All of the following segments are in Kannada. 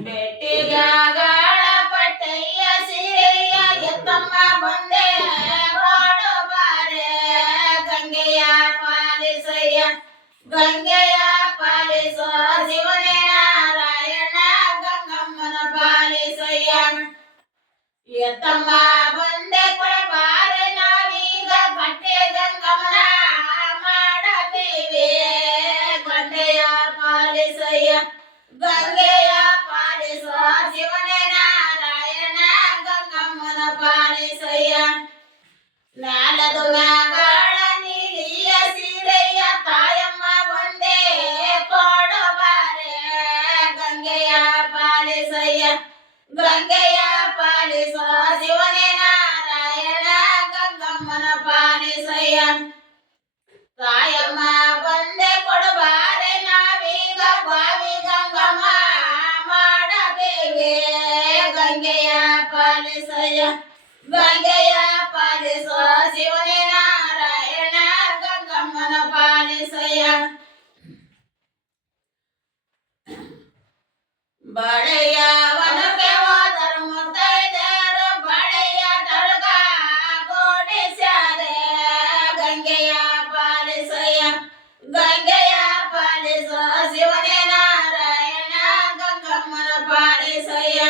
ಬೆಟ್ಟಿಗಾಗಳ ಪಟ್ಟಯ್ಯ ಸೀರೆಯ ಎತ್ತಮ್ಮ ಬಂದೆ ಬಾಡು ಬಾರೆ ಗಂಗೆಯ ಪಾಲಿಸಯ್ಯ ಗಂಗೆಯ ಪಾಲಿಸೋ ಶಿವನೇ ನಾರಾಯಣ ಗಂಗಮ್ಮನ ಪಾಲಿಸಯ್ಯ ಎತ್ತಮ್ಮ ಬಂದೆ ಕೊಡಬಾರೆ ನಾವೀಗ ಬಟ್ಟೆ ಗಂಗಮ್ಮನ ಮಾಡತೀವಿ ಗಂಗೆಯ ಪಾಲಿಸಯ್ಯ ಗಂಗೆಯ ಪಾಲಿಸೋ ಶಿವನೇ ನಾರಾಯಣ ಗಂಗಮ್ಮನ ಪಾಲಿಸಯ್ಯ ನಾಲದು ಮ್ಯಾಗಳ ನೀಲಿಯ ಸೀರೆಯ ತಾಯಮ್ಮ ಬಂದೆ ಕೊಡಬಾರೆ ಗಂಗೆಯ ಪಾಲಿಸಯ್ಯ ಗಂಗೆಯ ಪಾಲಿಸೋ ಶಿವನೇ ನಾರಾಯಣ ಗಂಗಮ್ಮನ ಪಾಲಿಸಯ್ಯ ತಾಯಮ್ಮ ಬಂದೆ ಕೊಡಬಾರೆ ನಾವೀಗ ಬಾವಿ ಗಂಗಮ್ಮ ಮಾಡಬೇವೆ ಗಂಗೆಯ ಪಾಲಿಸಯ್ಯ ಗಂಗೆಯ ಪಾಲಿಸೋ ಶಿವನೇ ನಾರಾಯಣ ಗಂಗಮ್ಮನ ಪಾಲಿಸಯ್ಯ ಬಳೆಯ ವನಕ್ಕೆ ಹೋದರು ಮುತ್ತೈದೆಯರು ಬಳೆಯ ತರಗ ಗೋಡಿಸ್ಯಾರೆ ಗಂಗೆಯ ಪಾಲಿಸಯ್ಯ ಗಂಗೆಯ ಪಾಲಿಸೋ ಶಿವನೇ ನಾರಾಯಣ ಗಂಗಮ್ಮನ ಪಾಲಿಸಯ್ಯ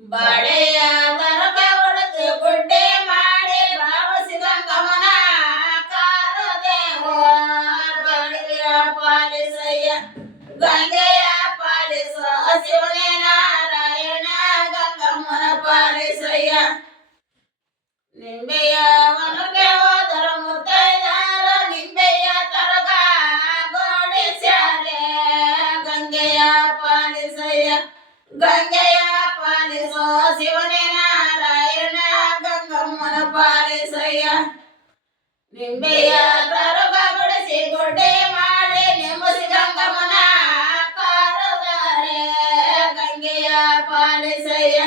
ಬಳೆಯ ತರಗ ಹೊಡೆದು ಗುಡ್ಡೆ ಮಾಡಿ ಭಾವಸಿ ಗಂಗಮ್ಮನ ಕಾರದೇವೋ ಗಂಗೆಯ ಪಾಲಿಸಯ್ಯ ಗಂಗೆಯ ಪಾಲಿಸೋ ಶಿವನೇ ನಾರಾಯಣ ಗಂಗಮ್ಮನ ಪಾಲಿಸಯ್ಯ ನಿಂಬೆಯ ವನಕ್ಕೆ ಹೋದರು ಮುತ್ತೈದರ ನಿಂಬೆಯ ತರಗ ಗೋಡಿಸ್ಯಾರೆ ಗಂಗೆಯ ಪಾಲಿಸಯ್ಯ ಗಂಗೆಯ ಪಾಲಿಸೋ ಶಿವನೇ ನಾರಾಯಣ ಗಂಗಮ್ಮನ ಪಾಲಿಸಯ್ಯ ನಿಂಬೆಯ ತರಗ ಗುಡಿಸಿ ಗುಡ್ಡೆ ಮಾಡಿ ನೆಮ್ಮಸಿ ಗಂಗಮ್ಮನ ಕಾರದಾರೆ ಗಂಗೆಯ ಪಾಲಿಸಯ್ಯ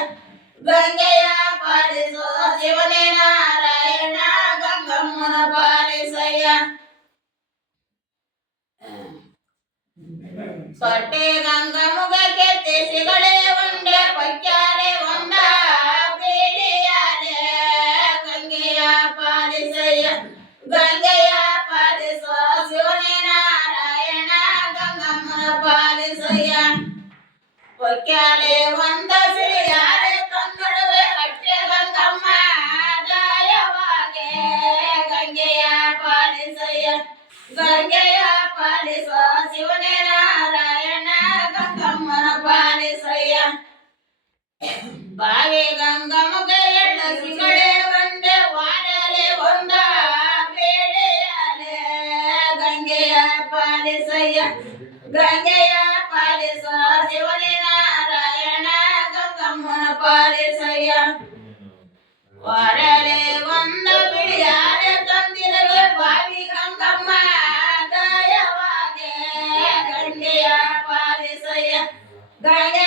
ಗಂಗೆಯ ಪಾಲಿಸೋ ಶಿವನೇ ನಾರಾಯಣ ಗಂಗಮ್ಮನ ಪಾಲಿಸಯ್ಯ ಪಟ್ಟೆ ಗಂಗಮ್ಮಗ ಕೆತ್ತಿ ಸಿಗಳೆ ಉಂಡೆ ಪಕ್ಯಾರೆ ಒಂದ ಬೇಡಿಯಾರೆ ಗಂಗೆಯ ಪಾಲಿಸಯ್ಯ ಗಂಗೆಯ ಪಾಲಿಸೋ ಶಿವನೇ ನಾರಾಯಣ ಗಂಗಮ್ಮನ ಪಾಲಿಸಯ್ಯ ಪಕ್ಯಾಲೆ ಒಂದ ಸಿಳಿಯಾರೆ ತಂದರುವೆ ಕಟ್ಟೆ ಗಂಗಮ್ಮ ದಾಯವಾಗೆ ಗಂಗೆಯ ಪಾಲಿಸಯ್ಯ ಗಂಗೆಯ ಪಾಲಿಸೋ ಶಿವನೇ ನಾರಾಯಣ ಗಂಗಮ್ಮನ ಪಾಲಿಸಯ್ಯ ಬಾವಿ ಗಂಗಮ್ಮಗೆ ಎಳ್ಳ ಸಿಗಳೆ ಬಂದೆ ವಾಡಲೆ ಒಂದ ಬೇಳೆಯಾಲೆ ಗಂಗೆಯ ಪಾಲಿಸಯ್ಯ ಗಂಗೆಯ ಪಾಲಿಸೋ ಶಿವನೇ ನಾರಾಯಣ ಗಂಗಮ್ಮನ ಪಾಲಿಸಯ್ಯ ವಾಡಲೆ ಒಂದ ಬಿಳಿಯಾರೆ ತಂದಿರಲೆ ಬಾವಿ ಗಂಗಮ್ಮ ದಾಯವಾಗೆ ಗಂಗೆಯ ಪಾಲಿಸಯ್ಯ ಗಂಗೆ